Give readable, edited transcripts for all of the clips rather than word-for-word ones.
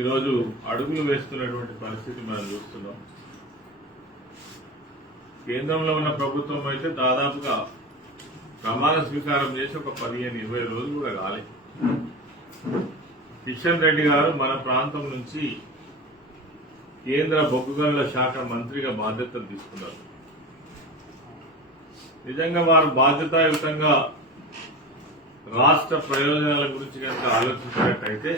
ఈరోజు అడుగులు వేస్తున్నటువంటి పరిస్థితి మనం చూస్తున్నాం. కేంద్రంలో ఉన్న ప్రభుత్వం అయితే దాదాపుగా ప్రమాణ స్వీకారం చేసి ఒక 15-20 రోజులు కూడా కాలేదు. కిషన్ రెడ్డి గారు మన ప్రాంతం నుంచి కేంద్ర బొగ్గు గనుల శాఖ మంత్రిగా బాధ్యతలు తీసుకున్నారు. నిజంగా వారు బాధ్యతాయుతంగా రాష్ట్ర ప్రయోజనాల గురించి కనుక ఆలోచించినట్టయితే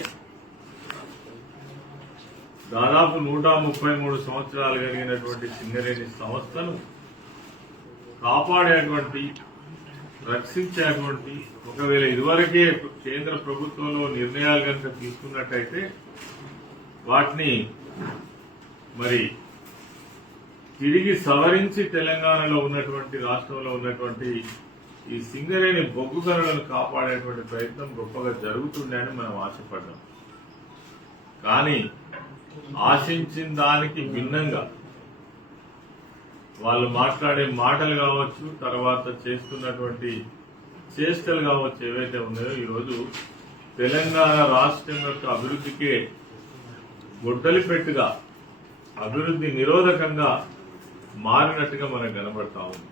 దాదాపు 133 సంవత్సరాలు కలిగినటువంటి సింగరేణి సంస్థను కాపాడేటువంటి, రక్షించేటువంటి, ఒకవేళ ఇదివరకే కేంద్ర ప్రభుత్వంలో నిర్ణయాలు కనుక తీసుకున్నట్టయితే వాటిని మరి తిరిగి సవరించి తెలంగాణలో ఉన్నటువంటి, రాష్ట్రంలో ఉన్నటువంటి ఈ సింగరేణి బొగ్గు గనులను కాపాడేటువంటి ప్రయత్నం గొప్పగా జరుగుతుండే అని మనం ఆశపడ్డాం. కానీ ఆశించిన దానికి భిన్నంగా వాళ్ళు మాట్లాడే మాటలు కావచ్చు, తర్వాత చేస్తున్నటువంటి చేష్టలు కావచ్చు, ఏవైతే ఉన్నాయో ఈరోజు తెలంగాణ రాష్ట్రం యొక్క అభివృద్ధికే గొడ్డలిపెట్టుగా, అభివృద్ధి నిరోధకంగా మారినట్టుగా మనకు కనబడతా ఉంది.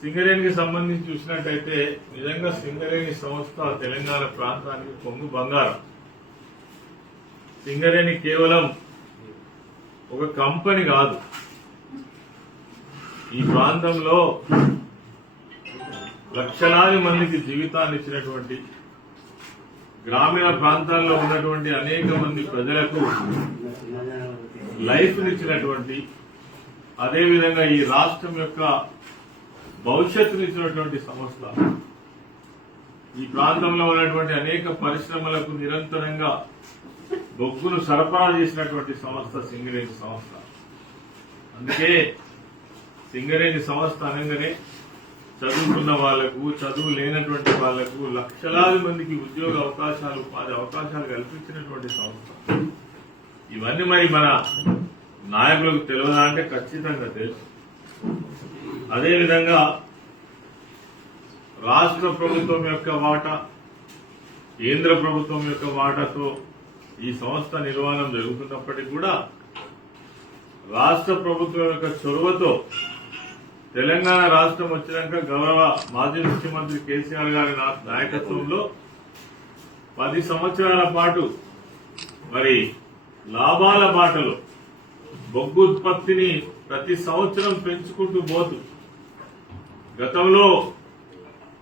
సింగరేణికి సంబంధించి చూసినట్టయితే నిజంగా సింగరేణి సంస్థ తెలంగాణ ప్రాంతానికి పొంగు బంగారం. సింగరేణి కేవలం ఒక కంపెనీ కాదు, ఈ ప్రాంతంలో లక్షలాది మందికి జీవితాన్ని ఇచ్చినటువంటి, గ్రామీణ ప్రాంతాల్లో ఉన్నటువంటి అనేక మంది ప్రజలకు లైఫ్ ఇచ్చినటువంటి, అదేవిధంగా ఈ రాష్ట్రం యొక్క భవిష్యత్తునిచ్చినటువంటి సంస్థ. ఈ ప్రాంతంలో ఉన్నటువంటి అనేక పరిశ్రమలకు నిరంతరంగా బొగ్గును సరఫరా చేసినటువంటి సంస్థ సింగరేణి సంస్థ. అందుకే సింగరేణి సంస్థ అనగానే చదువుకున్న వాళ్లకు, చదువు లేనటువంటి వాళ్లకు లక్షలాది మందికి ఉద్యోగ అవకాశాలు, ఉపాధి అవకాశాలు కల్పించినటువంటి సంస్థ. ఇవన్నీ మరి మన నాయకులకు తెలియదా అంటే ఖచ్చితంగా తెలుసు. అదేవిధంగా రాష్ట్ర ప్రభుత్వం యొక్క వాటా, కేంద్ర ప్రభుత్వం యొక్క వాటాతో ఈ సంస్థ నిర్వహణ జరుగుతున్నప్పటికీ కూడా రాష్ట్ర ప్రభుత్వం యొక్క చొరవతో తెలంగాణ రాష్ట్రం వచ్చినాక గౌరవ మాజీ ముఖ్యమంత్రి కేసీఆర్ గారి నాయకత్వంలో 10 సంవత్సరాల పాటు మరి లాభాల బాటలో బొగ్గు ఉత్పత్తిని ప్రతి సంవత్సరం పెంచుకుంటూ పోతూ గతంలో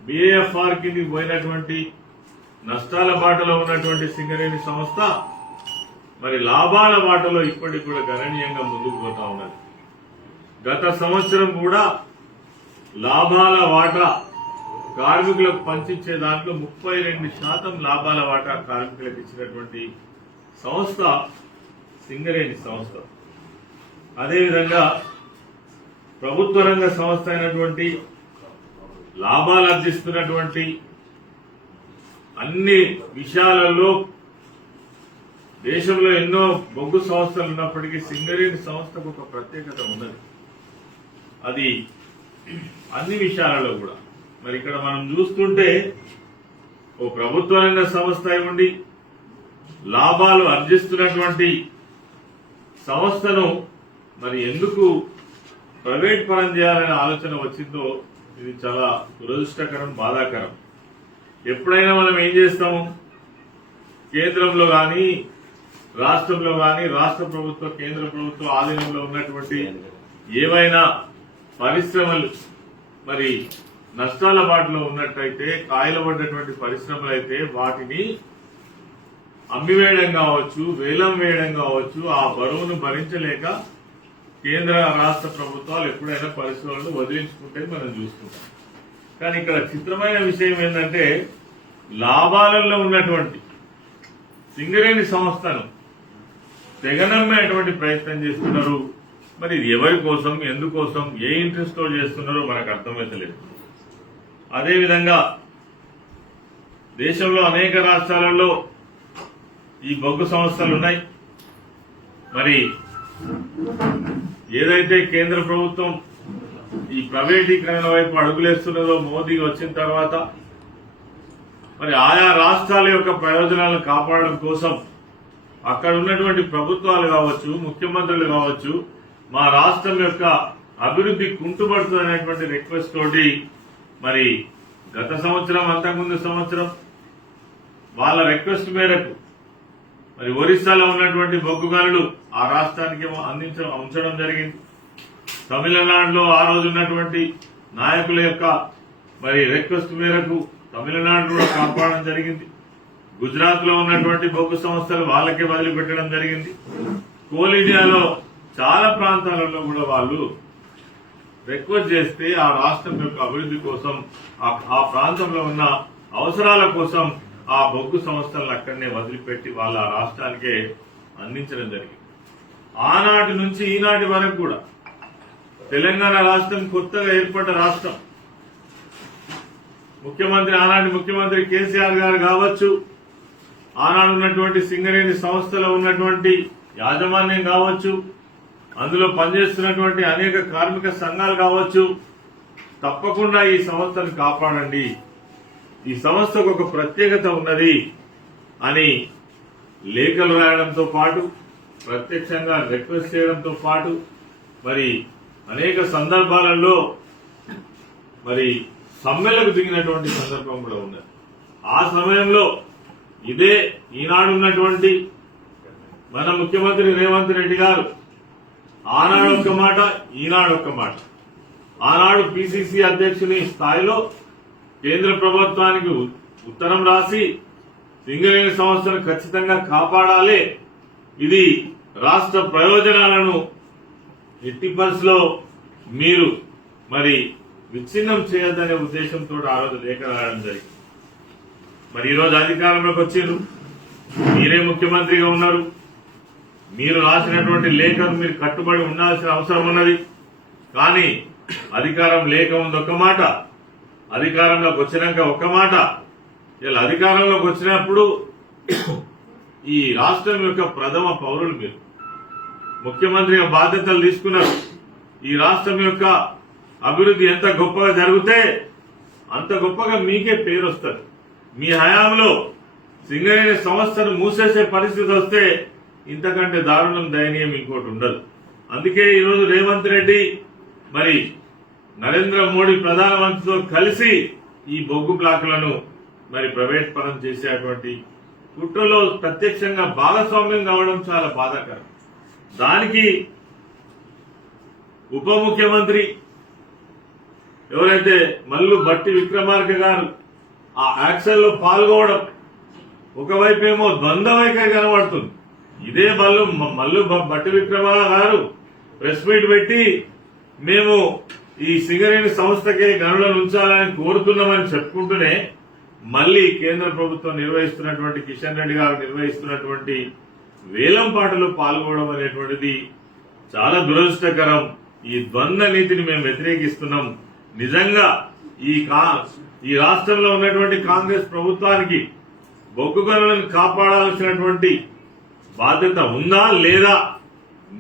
BAFR కింది పోయినటువంటి నష్టాల బాటలో ఉన్నటువంటి సింగరేణి సంస్థ మరి లాభాల బాటలో ఇప్పటికి కూడా గణనీయంగా ముందుకు పోతా ఉన్నది. గత సంవత్సరం కూడా లాభాల వాటా కార్మికులకు పంచిచ్చే దాంట్లో 32% లాభాల వాటా కార్మికులకు ఇచ్చినటువంటి సంస్థ సింగరేణి సంస్థ. అదేవిధంగా ప్రభుత్వ రంగ సంస్థ అయినటువంటి, లాభాలు అందిస్తున్నటువంటి అన్ని విషయాలలో దేశంలో ఎన్నో బొగ్గు సంస్థలు ఉన్నప్పటికీ సింగరేణి సంస్థకు ఒక ప్రత్యేకత ఉన్నది. అది అన్ని విషయాలలో కూడా మరి ఇక్కడ మనం చూస్తుంటే ఓ ప్రభుత్వ రంగ సంస్థ ఉండి లాభాలు ఆర్జిస్తున్నటువంటి సంస్థను మరి ఎందుకు ప్రైవేట్ పరం చేయాలనే ఆలోచన వచ్చిందో ఇది చాలా దురదృష్టకరం, బాధాకరం. ఎప్పుడైనా మనం ఏం చేస్తాము, కేంద్రంలో కానీ రాష్ట్రంలో కానీ రాష్ట్ర ప్రభుత్వ, కేంద్ర ప్రభుత్వ ఆధీనంలో ఉన్నటువంటి ఏవైనా పరిశ్రమలు మరి నష్టాల బాటలో ఉన్నట్టయితే, కాయలబడ్డటువంటి పరిశ్రమలు అయితే వాటిని అమ్మివేయడం కావచ్చు, వేలం వేయడం కావచ్చు, ఆ బరువును భరించలేక కేంద్ర రాష్ట్ర ప్రభుత్వాలు ఎప్పుడైనా పరిశ్రమలను వదిలించుకుంటే మనం చూస్తుంటాం. కానీ ఇక్కడ చిత్రమైన విషయం ఏంటంటే లాభాలలో ఉన్నటువంటి సింగరేణి సంస్థను తెగనమ్మేటువంటి ప్రయత్నం చేస్తున్నారు. మరి ఇది ఎవరి కోసం, ఎందుకోసం, ఏ ఇంట్రెస్ట్ తో చేస్తున్నారో మనకు అర్థమైతలేదు. అదేవిధంగా దేశంలో అనేక రాష్ట్రాలలో ఈ బొగ్గు సంస్థలు ఉన్నాయి. మరి ఏదైతే కేంద్ర ప్రభుత్వం ఈ ప్రైవేటీకరణ వైపు అడుగులేస్తున్నదో మోదీ వచ్చిన తర్వాత మరి ఆయా రాష్ట్రాల యొక్క ప్రయోజనాలను కాపాడడం కోసం అక్కడ ఉన్నటువంటి ప్రభుత్వాలు కావచ్చు, ముఖ్యమంత్రులు కావచ్చు, మా రాష్ట్రం యొక్క అభివృద్ధి కుంటుపడుతుంది అనేటువంటి రిక్వెస్ట్ తోటి మరి గత సంవత్సరం, అంతకుముందు సంవత్సరం వాళ్ళ రిక్వెస్ట్ మేరకు మరి ఒరిస్సాలో ఉన్నటువంటి బొగ్గు గనులు ఆ రాష్ట్రానికి ఉంచడం జరిగింది. తమిళనాడులో ఆ రోజు ఉన్నటువంటి నాయకుల యొక్క మరి రిక్వెస్ట్ మేరకు తమిళనాడు కూడా కాపాడడం జరిగింది. గుజరాత్ లో ఉన్నటువంటి బొగ్గు సంస్థలు వాళ్ళకే వదిలిపెట్టడం జరిగింది. కోల్ ఇండియాలో చాలా ప్రాంతాలలో కూడా వాళ్ళు రిక్వెస్ట్ చేస్తే ఆ రాష్ట్రం యొక్క అభివృద్ధి కోసం, ఆ ప్రాంతంలో ఉన్న అవసరాల కోసం ఆ బొగ్గు సంస్థలను అక్కడనే వదిలిపెట్టి వాళ్ళ రాష్ట్రానికే అందించడం జరిగింది. ఆనాటి నుంచి ఈనాటి వరకు కూడా తెలంగాణ రాష్ట్రం కొత్తగా ఏర్పడ్డ రాష్ట్రం. ఆనాటి ముఖ్యమంత్రి కేసీఆర్ గారు కావచ్చు, ఆనాడు ఉన్నటువంటి సింగరేణి సంస్థలో ఉన్నటువంటి యాజమాన్యం కావచ్చు, అందులో పనిచేస్తున్నటువంటి అనేక కార్మిక సంఘాలు కావచ్చు, తప్పకుండా ఈ సంస్థను కాపాడండి, ఈ సంస్థకు ఒక ప్రత్యేకత ఉన్నది అని లేఖలు రాయడంతో పాటు, ప్రత్యక్షంగా రిక్వెస్ట్ చేయడంతో పాటు మరి అనేక సందర్భాలలో మరి సమ్మెలకు దిగినటువంటి సందర్భం కూడా ఉన్నది. ఆ సమయంలో ఇదే ఈనాడు ఉన్నటువంటి మన ముఖ్యమంత్రి రేవంత్ రెడ్డి గారు ఆనాడు ఒక్క మాట, ఈనాడు ఒక్క మాట. ఆనాడు పిసిసి అధ్యక్షుని స్థాయిలో కేంద్ర ప్రభుత్వానికి ఉత్తరం రాసి సింగరేణి సంస్థను ఖచ్చితంగా కాపాడాలి, ఇది రాష్ట్ర ప్రయోజనాలను ఎట్టి పరిస్థితిలో మీరు మరి విచ్ఛిన్నం చేయొద్దనే ఉద్దేశంతో ఆ రోజు లేఖ రాయడం జరిగింది. మరి ఈరోజు అధికారంలోకి వచ్చారు, మీరే ముఖ్యమంత్రిగా ఉన్నారు, మీరు రాసినటువంటి లేఖను మీరు కట్టుబడి ఉండాల్సిన అవసరం ఉన్నది. కానీ అధికారం లేక ఉంది ఒక మాట, అధికారంలోకి వచ్చినాక ఒక్క మాట. ఇలా అధికారంలోకి వచ్చినప్పుడు ఈ రాష్ట్రం యొక్క ప్రథమ పౌరులు మీరు, ముఖ్యమంత్రిగా బాధ్యతలు తీసుకున్నారు. ఈ రాష్ట్రం యొక్క అభివృద్ధి ఎంత గొప్పగా జరిగితే అంత గొప్పగా మీకే పేరు వస్తుంది. మీ హయాంలో సింగరేణి సంస్థను మూసేసే పరిస్థితి వస్తే ఇంతకంటే దారుణం, దయనీయం ఇంకోటి ఉండదు. అందుకే ఈరోజు రేవంత్ రెడ్డి మరి నరేంద్ర మోడీ ప్రధానమంత్రితో కలిసి ఈ బొగ్గు బ్లాకులను మరి ప్రైవేట్ పరం చేసేటువంటి కుట్రలో ప్రత్యక్షంగా భాగస్వామ్యం కావడం చాలా బాధాకరం. దానికి ఉప ముఖ్యమంత్రి ఎవరైతే మల్లు భట్టి విక్రమార్క గారు ఆ యాక్షన్ లో పాల్గొనడం, ఒకవైపేమో ద్వంద్వ వైఖరి కనబడుతుంది. ఇదే మల్లు భట్టి విక్రమార్క గారు ప్రెస్ మీట్ పెట్టి మేము ఈ సింగరేణి సంస్థకే గనులను ఉంచాలని కోరుతున్నామని చెప్పుకుంటూనే మళ్లీ కేంద్ర ప్రభుత్వం నిర్వహిస్తున్నటువంటి కిషన్ రెడ్డి గారు నిర్వహిస్తున్నటువంటి వేలం పాటలో పాల్గొనడం అనేటువంటిది చాలా దురదృష్టకరం. ఈ ద్వంద్వ నీతిని మేము వ్యతిరేకిస్తున్నాం. నిజంగా ఈ రాష్ట్రంలో ఉన్నటువంటి కాంగ్రెస్ ప్రభుత్వానికి బొగ్గు గనులను కాపాడాల్సినటువంటి బాధ్యత ఉందా లేదా,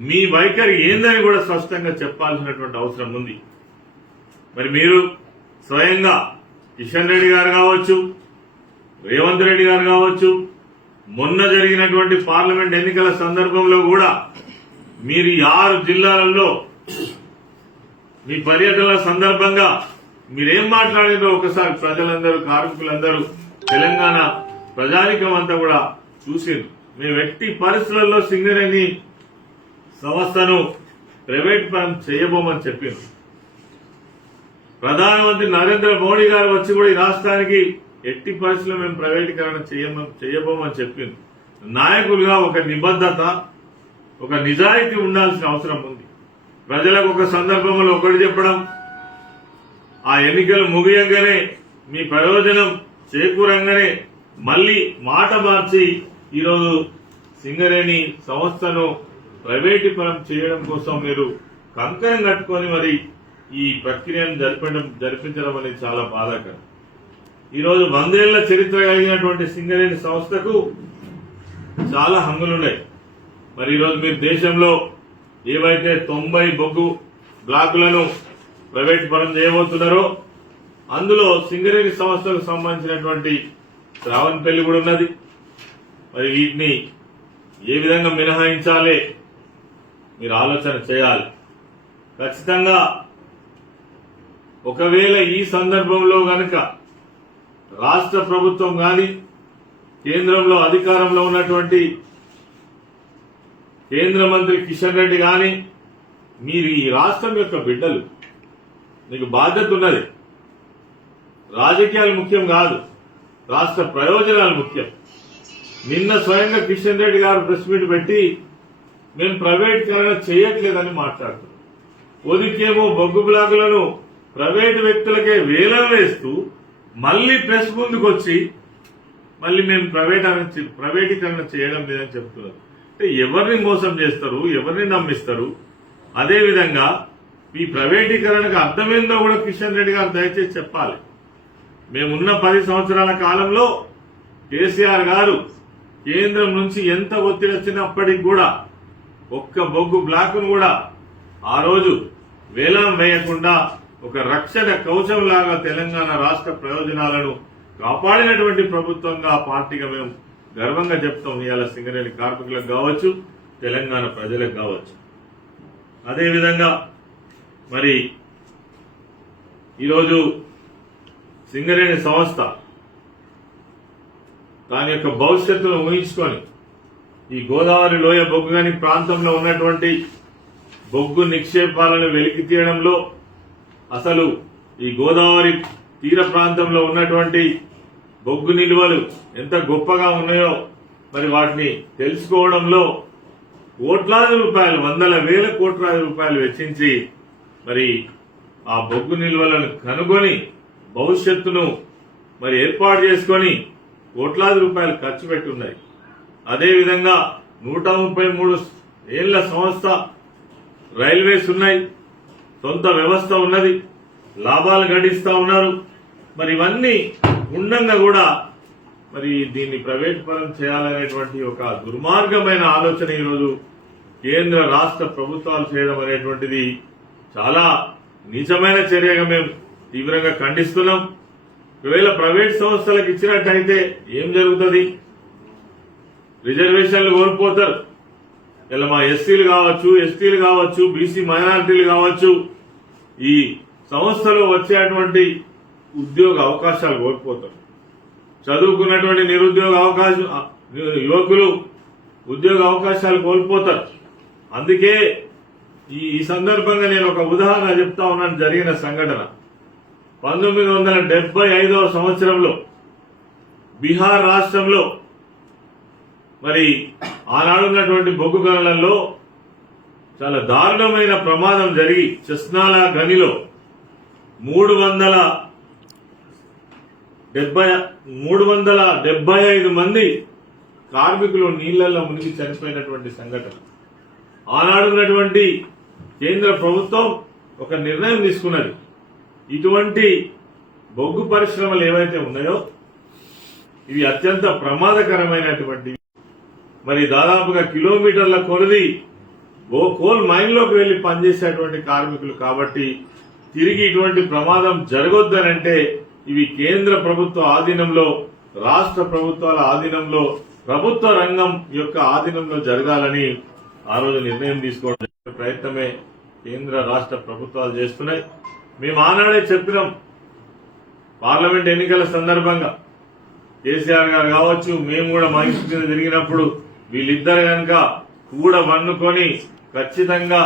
మీ వైఖరి ఏందని కూడా స్పష్టంగా చెప్పాల్సినటువంటి అవసరం ఉంది. మరి మీరు స్వయంగా కిషన్ రెడ్డి గారు కావచ్చు, రేవంత్ రెడ్డి గారు కావచ్చు, మొన్న జరిగినటువంటి పార్లమెంట్ ఎన్నికల సందర్భంలో కూడా మీరు 6 జిల్లాలలో మీ పర్యటనల సందర్భంగా మీరేం మాట్లాడారో ఒకసారి ప్రజలందరూ, కార్మికులందరూ, తెలంగాణ ప్రజానికం అంతా కూడా చూసింది. మేము ఎట్టి పరిస్థితులలో సింగరేణి సంస్థను ప్రైవేట్ పరం చేయబోమని చెప్పింది. ప్రధానమంత్రి నరేంద్ర మోడీ గారు వచ్చి కూడా ఈ రాష్ట్రానికి ఎట్టి పరిస్థితుల్లో మేము ప్రైవేటీకరణ చేయబోమని చెప్పింది. నాయకులుగా ఒక నిబద్ధత, ఒక నిజాయితీ ఉండాల్సిన అవసరం ఉంది. ప్రజలకు ఒక సందర్భంలో ఒకటి చెప్పడం, ఆ ఎన్నికలు ముగియంగానే మీ ప్రయోజనం చేకూరంగానే మళ్లీ మాట మార్చి ఈరోజు సింగరేణి సంస్థను ప్రైవేటీకరణ చేయడం కోసం మీరు కంకణం కట్టుకొని మరి ఈ ప్రక్రియను జరిపించడం అనేది చాలా బాధాకరం. ఈరోజు 100 ఏళ్ల చరిత్ర కలిగినటువంటి సింగరేణి సంస్థకు చాలా హంగులున్నాయి. మరి ఈరోజు మీరు దేశంలో ఏవైతే 90 బొగ్గు బ్లాకులను ప్రైవేట్ పరం చేయబోతున్నారో అందులో సింగరేణి సంస్థకు సంబంధించినటువంటి శ్రావణపల్లి కూడా ఉన్నది. మరి వీటిని ఏ విధంగా మినహాయించాలి మీరు ఆలోచన చేయాలి. ఖచ్చితంగా ఒకవేళ ఈ సందర్భంలో గనక రాష్ట్ర ప్రభుత్వం కానీ కేంద్రంలో అధికారంలో ఉన్నటువంటి కేంద్ర మంత్రి కిషన్ రెడ్డి కానీ మీరు ఈ రాష్ట్రం యొక్క బిడ్డలు, మీకు బాధ్యత ఉన్నది. రాజకీయాలు ముఖ్యం కాదు, రాష్ట్ర ప్రయోజనాలు ముఖ్యం. నిన్న స్వయంగా కిషన్ రెడ్డి గారు ప్రెస్ మీట్ పెట్టి మేము ప్రైవేటీకరణ చేయట్లేదని మాట్లాడుతున్నారు. ఒదికేమో బొగ్గు బ్లాకులను ప్రైవేటు వ్యక్తులకే వేలం వేస్తూ మళ్లీ ప్రెస్ ముందుకు వచ్చి మళ్లీ మేము ప్రైవేటీకరణ చేయడం లేదని చెప్తున్నారు. అంటే ఎవరిని మోసం చేస్తారు, ఎవరిని నమ్మిస్తారు? అదేవిధంగా ఈ ప్రైవేటీకరణకు అర్థమైందో కూడా కిషన్ రెడ్డి గారు దయచేసి చెప్పాలి. మేమున్న 10 సంవత్సరాల కాలంలో కేసీఆర్ గారు కేంద్రం నుంచి ఎంత ఒత్తిడి వచ్చినప్పటికీ కూడా ఒక్క బొగ్గు బ్లాకును కూడా ఆ రోజు వేలం వేయకుండా ఒక రక్షణ కవచం లాగా తెలంగాణ రాష్ట్ర ప్రయోజనాలను కాపాడినటువంటి ప్రభుత్వంగా పార్టీగా మేము గర్వంగా చెప్తాం. ఇవాళ సింగరేణి కార్మికులకు కావచ్చు, తెలంగాణ ప్రజలకు కావచ్చు. అదేవిధంగా మరి ఈరోజు సింగరేణి సంస్థ దాని యొక్క భవిష్యత్తును ఊహించుకొని ఈ గోదావరి లోయ బొగ్గు గని ప్రాంతంలో ఉన్నటువంటి బొగ్గు నిక్షేపాలను వెలికి తీయడంలో, అసలు ఈ గోదావరి తీర ప్రాంతంలో ఉన్నటువంటి బొగ్గు నిల్వలు ఎంత గొప్పగా ఉన్నాయో మరి వాటిని తెలుసుకోవడంలో కోట్లాది రూపాయలు, వందల వేల కోట్లాది రూపాయలు వెచ్చించి మరి ఆ బొగ్గు నిల్వలను కనుగొని భవిష్యత్తును మరి ఏర్పాటు చేసుకొని కోట్లాది రూపాయలు ఖర్చు పెట్టి ఉన్నాయి. అదేవిధంగా 133 ఏళ్ల సంస్థ, రైల్వేస్ ఉన్నాయి, సొంత వ్యవస్థ ఉన్నది, లాభాలు గడిస్తా ఉన్నారు. మరి ఇవన్నీ ఉండంగా కూడా మరి దీన్ని ప్రైవేట్ పరం చేయాలనేటువంటి ఒక దుర్మార్గమైన ఆలోచన ఈరోజు కేంద్ర రాష్ట్ర ప్రభుత్వాలు చేయడం అనేటువంటిది చాలా నీచమైన చర్యగా మేము తీవ్రంగా ఖండిస్తున్నాం. ఒకవేళ ప్రైవేట్ సంస్థలకు ఇచ్చినట్టయితే ఏం జరుగుతుంది? రిజర్వేషన్లు కోల్పోతారు. ఇలా మా ఎస్సీలు కావచ్చు, ఎస్టీలు కావచ్చు, బీసీ మైనారిటీలు కావచ్చు, ఈ సంస్థలో వచ్చేటువంటి ఉద్యోగ అవకాశాలు కోల్పోతారు. చదువుకున్నటువంటి నిరుద్యోగ యువకులు ఉద్యోగ అవకాశాలు కోల్పోతారు. అందుకే ఈ సందర్భంగా నేను ఒక ఉదాహరణ చెప్తా ఉన్నాను. జరిగిన సంఘటన 1975వ సంవత్సరంలో బీహార్ రాష్ట్రంలో మరి ఆనాడున్నటువంటి బొగ్గు గనులలో చాలా దారుణమైన ప్రమాదం జరిగి చెస్నాలా గనిలో 375 మంది కార్మికులు నీళ్లలో మునిగి చనిపోయినటువంటి సంఘటన. ఆనాడున్నటువంటి కేంద్ర ప్రభుత్వం ఒక నిర్ణయం తీసుకున్నది. ఇటువంటి బొగ్గు పరిశ్రమలు ఏవైతే ఉన్నాయో ఇవి అత్యంత ప్రమాదకరమైనటువంటి, మరి దాదాపుగా కిలోమీటర్ల కొలది కోల్ మైన్ లోకి వెళ్లి పనిచేసేటువంటి కార్మికులు కాబట్టి తిరిగి ఇటువంటి ప్రమాదం జరగొద్దనంటే ఇవి కేంద్ర ప్రభుత్వ ఆధీనంలో, రాష్ట్ర ప్రభుత్వాల ఆధీనంలో, ప్రభుత్వ రంగం యొక్క ఆధీనంలో జరగాలని ఆ రోజు నిర్ణయం తీసుకోవడం ప్రయత్నమే కేంద్ర రాష్ట్ర ప్రభుత్వాలు చేస్తున్నాయి. మేము ఆనాడే చెప్పినాం. పార్లమెంట్ ఎన్నికల సందర్భంగా కేసీఆర్ గారు కావచ్చు, మేము కూడా మా ఇంటి కింద తిరిగినప్పుడు వీళ్ళిద్దరు కనుక కూడా వన్నుకొని ఖచ్చితంగా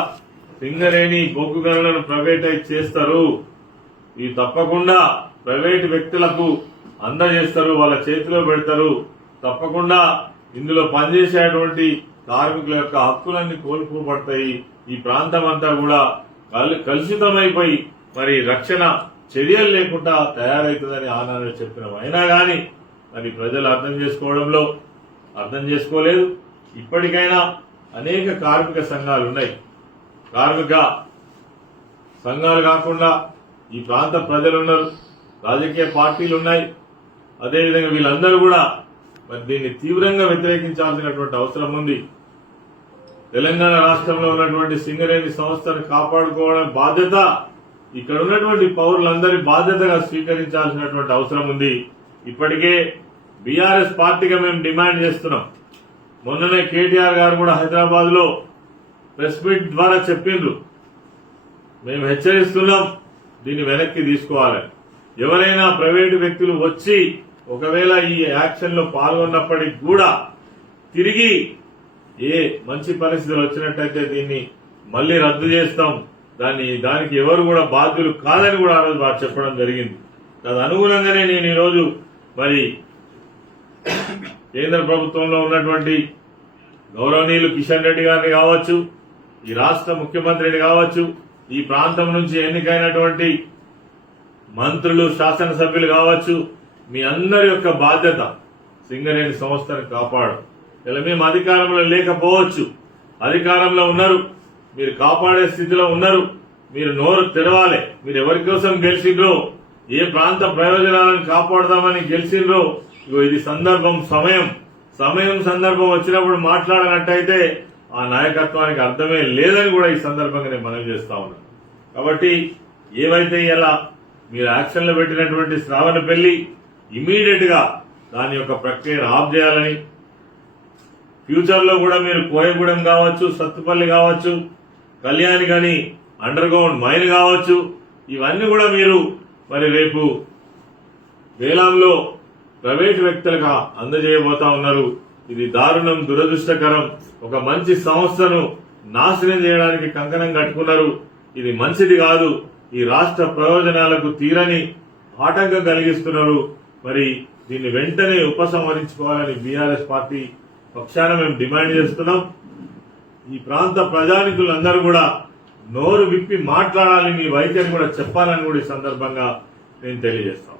సింగరేణి బొగ్గు గనులను ప్రైవేటైజ్ చేస్తారు, ఇవి తప్పకుండా ప్రైవేటు వ్యక్తులకు అందజేస్తారు, వాళ్ళ చేతిలో పెడతారు, తప్పకుండా ఇందులో పనిచేసేటువంటి కార్మికుల యొక్క హక్కులన్నీ కోల్పోబడతాయి, ఈ ప్రాంతం అంతా కూడా కలుషితమైపోయి మరి రక్షణ చర్యలు లేకుండా తయారవుతుందని ఆనాడు చెప్పినాం. అయినా గాని మరి ప్రజలు అర్థం చేసుకోలేదు. ఇప్పటికైనా అనేక కార్మిక సంఘాలు ఉన్నాయి. కార్మిక సంఘాలు కాకుండా ఈ ప్రాంత ప్రజలున్నారు, రాజకీయ పార్టీలు ఉన్నాయి. అదేవిధంగా వీళ్ళందరూ కూడా మరి దీన్ని తీవ్రంగా వ్యతిరేకించాల్సినటువంటి అవసరం ఉంది. తెలంగాణ రాష్ట్రంలో ఉన్నటువంటి సింగరేణి సంస్థను కాపాడుకోవడం బాధ్యత ఇక్కడ ఉన్నటువంటి పౌరులందరి బాధ్యతగా స్వీకరించాల్సినటువంటి అవసరం ఉంది. ఇప్పటికే బీఆర్ఎస్ పార్టీగా మేము డిమాండ్ చేస్తున్నాం. మొన్ననే కేటీఆర్ గారు కూడా హైదరాబాద్ లో ప్రెస్ మీట్ ద్వారా చెప్పిండ్రు, మేము హెచ్చరిస్తున్నాం, దీన్ని వెనక్కి తీసుకోవాలి. ఎవరైనా ప్రైవేటు వ్యక్తులు వచ్చి ఒకవేళ ఈ యాక్షన్ లో పాల్గొన్నప్పటికీ కూడా తిరిగి ఏ మంచి పరిస్థితులు వచ్చినట్టయితే దీన్ని మళ్లీ రద్దు చేస్తాం, దానికి ఎవరు కూడా బాధ్యులు కాదని కూడా ఆ రోజు వారు చెప్పడం జరిగింది. దాని అనుగుణంగానే నేను ఈరోజు మరి కేంద్ర ప్రభుత్వంలో ఉన్నటువంటి గౌరవనీయులు కిషన్ రెడ్డి గారిని కావచ్చు, ఈ రాష్ట్ర ముఖ్యమంత్రిని కావచ్చు, ఈ ప్రాంతం నుంచి ఎన్నికైనటువంటి మంత్రులు, శాసనసభ్యులు కావచ్చు, మీ అందరి యొక్క బాధ్యత సింగరేణి సంస్థను కాపాడు. ఇలా మేము అధికారంలో లేకపోవచ్చు, అధికారంలో ఉన్నారు, మీరు కాపాడే స్థితిలో ఉన్నారు, మీరు నోరు తెరవాలి. మీరు ఎవరి కోసం గెలిచిండ్రో, ఏ ప్రాంత ప్రయోజనాలను కాపాడదామని గెలిచిండ్రో, ఇది సందర్భం, సందర్భం వచ్చినప్పుడు మాట్లాడినట్టయితే ఆ నాయకత్వానికి అర్థమే లేదని కూడా ఈ సందర్భంగా నేను మనవి చేస్తా ఉన్నాను. కాబట్టి ఏవైతే ఇలా మీరు యాక్షన్లో పెట్టినటువంటి శ్రావణపల్లి ఇమీడియట్ గా దాని యొక్క ప్రక్రియను ఆఫ్ చేయాలని, ఫ్యూచర్ లో కూడా మీరు కోయగూడెం కావచ్చు, సత్తుపల్లి కావచ్చు, కళ్యాణి గాని అండర్ గ్రౌండ్ మైన్ కావచ్చు, ఇవన్నీ కూడా మీరు మరి రేపు వేలాంలో ప్రైవేటు వ్యక్తులుగా అందజేయబోతా ఉన్నారు. ఇది దారుణం, దురదృష్టకరం. ఒక మంచి సంస్థను నాశనం చేయడానికి కంకణం కట్టుకున్నారు. ఇది మంచిది కాదు. ఈ రాష్ట్ర ప్రయోజనాలకు తీరని ఆటంకం కలిగిస్తున్నారు. మరి దీన్ని వెంటనే ఉపసంహరించుకోవాలని బీఆర్ఎస్ పార్టీ పక్షాన మేము డిమాండ్ చేస్తున్నాం. ఈ ప్రాంత ప్రజానికులందరూ కూడా నోరు విప్పి మాట్లాడాలి, మీ వైఖరి కూడా చెప్పాలని కూడా ఈ సందర్భంగా నేను తెలియజేస్తాను.